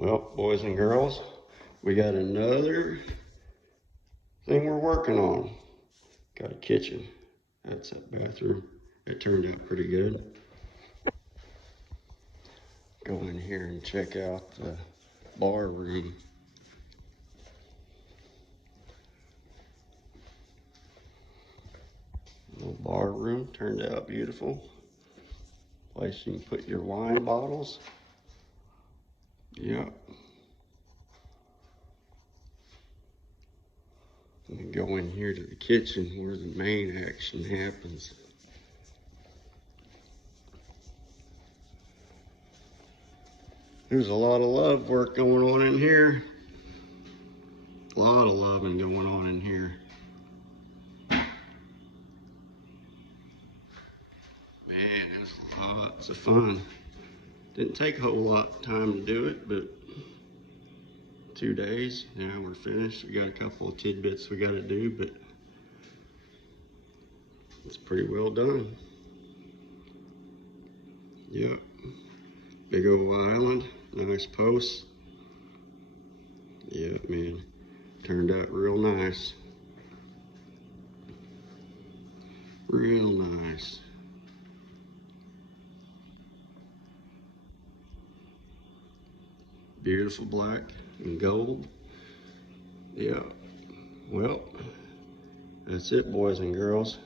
Well, boys and girls, we got another thing we're working on. Got a kitchen. That's that bathroom. It turned out pretty good. Go in here and check out the bar room. Little bar room turned out beautiful. Place you can put your wine bottles. Yep. And go in here to the kitchen where the main action happens. There's a lot of love work going on in here. A lot of loving going on in here. Man, it was lots of fun. Didn't take a whole lot of time to do it, but 2 days. Now we're finished. We got a couple of tidbits we got to do, but it's pretty well done. Yep. Big old island. Nice posts. Yeah, man. Turned out real nice. Real nice. Beautiful black and gold. Yeah. Well, that's it, boys and girls.